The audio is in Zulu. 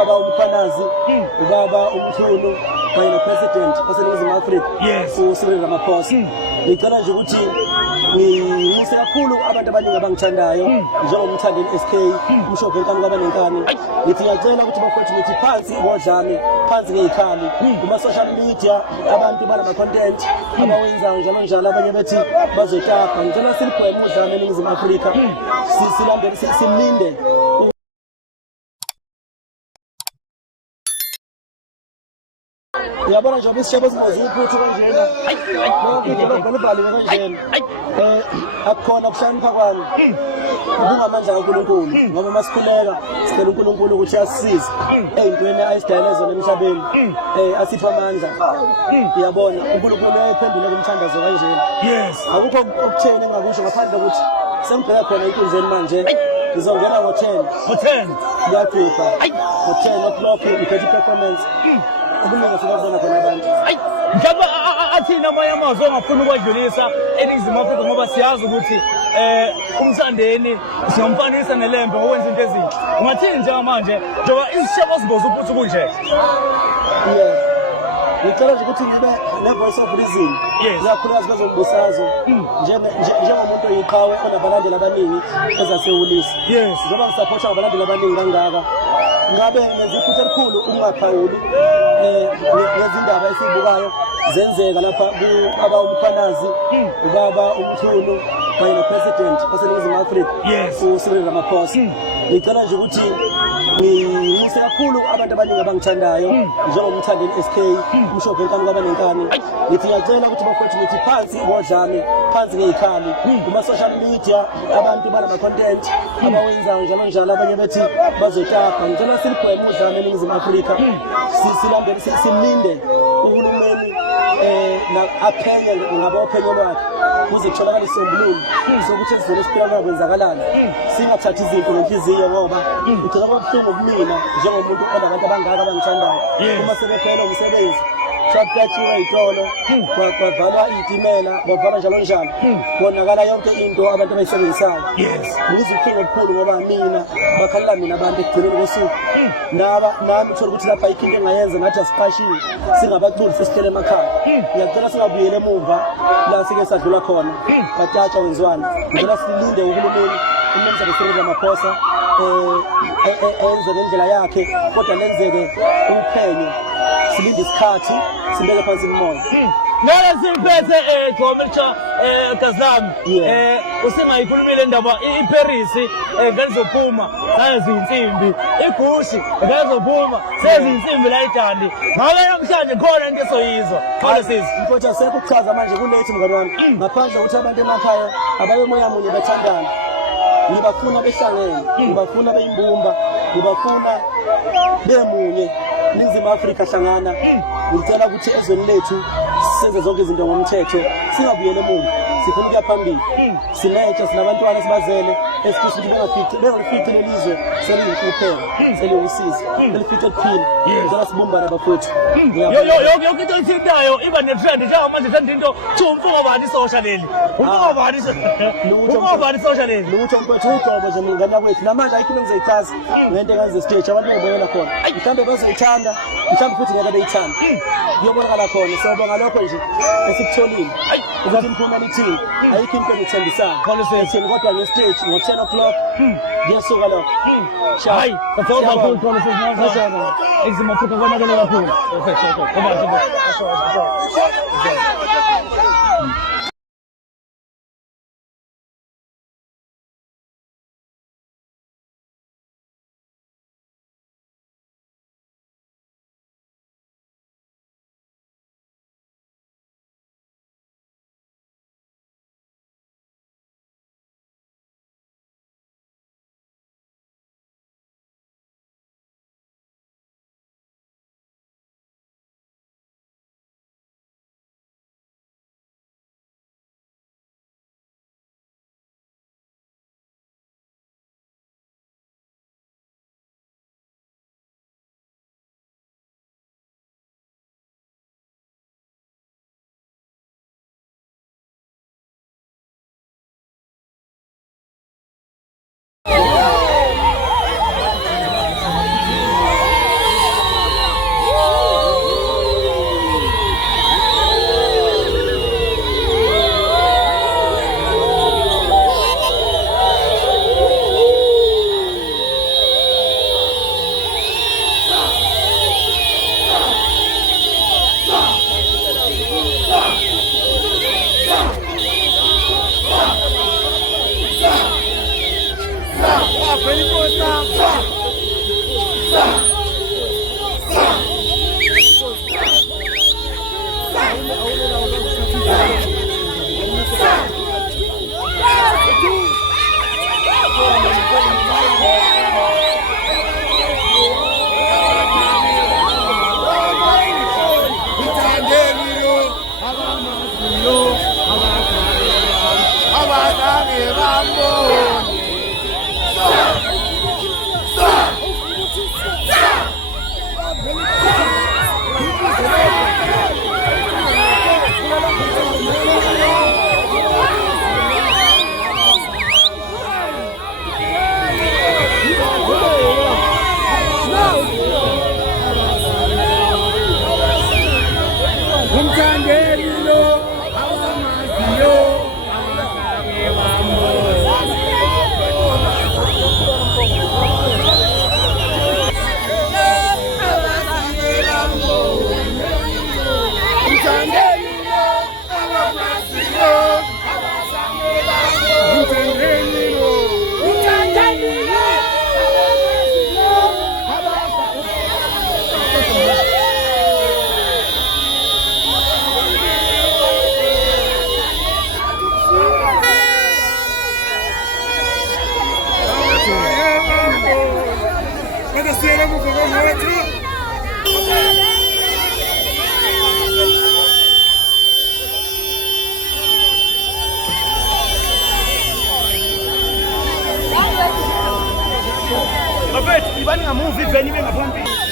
aba umkhwanazi ubaba umthunu kanye nopresident waseNingizimu Afrika uSiril Ramaphosa. Ngicela nje ukuthi ngimuse kakhulu abantu abaningi abangithandayo njengomthandeni SK umshophi enkani kwabanenkani. Ngithi ngiyacela ukuthi bafowethu nithi phansi bodlame phansi ngezikhali kuma social media abantu banama content abawenzayo njalo njalo abanye bethi bazotapa. Ngicela silibheke udlame eNingizimu Afrika silandele simlinde. Uyabona nje isishebo singaziphuthu kanjena lokho lokubhaliwe kanjena akukhona kuhlakanipha kwami kungamandla kaNkulunkulu ngoba masikhuleka sicela uNkulunkulu ukuthi asisize ezintweni ayisidayele zona emhlabeni asiphe amandla. Uyabona uNkulunkulu uyaphendula kumthandazo kanjena. Akukho okutheni engakusho ngaphandle ukuthi sengibheka khona inkundleni manje ngizongena ngo-10 ngiyaqupha ngo-10 o'clock ngiphethe performance ukuningi singabona khona abantu. Mhlawumbe athina amanye amazwi ongafuna ukwadlulisa eNingizimu Afrika ngoba siyazi ukuthi umsandeni singamfanisa nelembe ngokwenza into ezinhle. Ungathini njengamanje njengoba isishebo siboza ukuthi kunje? Ngicela nje ukuthi ngibe ne-voice of reason ikakhulukazi kwezombusazwe njengomuntu oyiqhawe onabalandeli abaningi ezasewulisa. Njengoba ngisaphotha abalandeli abaningi kangaka ngabe ngenza iphutha elikhulu ukungaphawuli ngezindaba esizibukayo zenzeka lapha aba umkhwanazi ubaba umthunu kanye nopresident waseNingizimu Afrika uSiril Ramaphosa. Ngicela nje ukuthi ngimuse kakhulu abantu abaningi abangithandayo njengomthandeni SK umshophi enkani kwabanenkani. Ngithi ngiyacela ukuthi bafowethu nithi phansi bodlame phansi ngezikhali kuma social media abantu banama content abawenzayo njalo njalo abanye bethi bazotapa. Ngicela silibheke udlame eNingizimu Afrika silandele simlinde uhulumeni aphenye ngabophenyo lwakhe kuze kutholakale isombululo sokuthi sizole siphila ngakwenzakalana singathathi izinto ngenhliziyo ngoba ngicela kabuhlungu kumina njengomuntu onabantu abangaka abangithandayo uma sebephela umsebenzi kwathathiwa itolo kwavalwa iyitimela kwavalwa njalo njalo konakala yonke into abantu abayisebenzisayo. Ngizibuhlungu obukhulu ngoba mina bakhalela mina abantu ekugcineni kosuku nami uthola ukuthi lapha ayikho into engayenza ngathi asiqashiwe singabaculi sesihlele emakhaya. Ngiyacela singabuyele emumva la sike sadlula khona batatsha wenziwani. Ngicela silinde uhulumeni uMnumzane Cyril Ramaphosa enze ngendlela yakhe kodwa lenzeke uphenyo silinde isikhathi sibeke phansi imoya. Ngeke siphethe Gqomicha Kazami usingayikhulumile indaba iParis ngelizophuma sayezinsimbi igushi ngelizophuma sezinsimbi la eDandi ngabe namhlanje khona into esoyizwa ngalesizi mfowethu asekho ukuchaza manje kulethi mngani wami ngaphandle ukuthi abantu emakhaya ababe moya munye bethandana. Ngibafuna behlangene ngibafuna beyimbumba ngibafuna bemunye Ningizimu Afrika hlangana. Ngicela ukuthi ezweni lethu senze zonke izinto ngomthetho singabuyele emuva sifuna ukuya phambili sinetsha sinabantwana esibazele esifisa ukuthi bengafici lelizwe selihlupheka seliyusiza selifice kuphila. Ngicela sibumbane bafowethu. Yonke into oyithintayo iba ne-trend njengamanje thanda into kuthiwa umfungabani isosha leli umfungabani isosha leli lutho mfowethu uqobo nje mngani wakwethu namanje ayikho into engizoyichaza ngento engazi stage abantu bengibonela khona mhlawumbe bazoyithanda mhlawumbe futhi ngeke beyithanda kuyobonakala khona. Siyabonga lokho nje esikutholile ukuthi imphumela ithini ayikho into engithembisayo ethini kodwa nge-stage ngo-10 o'clock kuyesuka lokho. Hayi kakhulu khona sesizona Ningizimu Afrika konakele kakhulu. Ibani ngamuvi veni bengaphambili.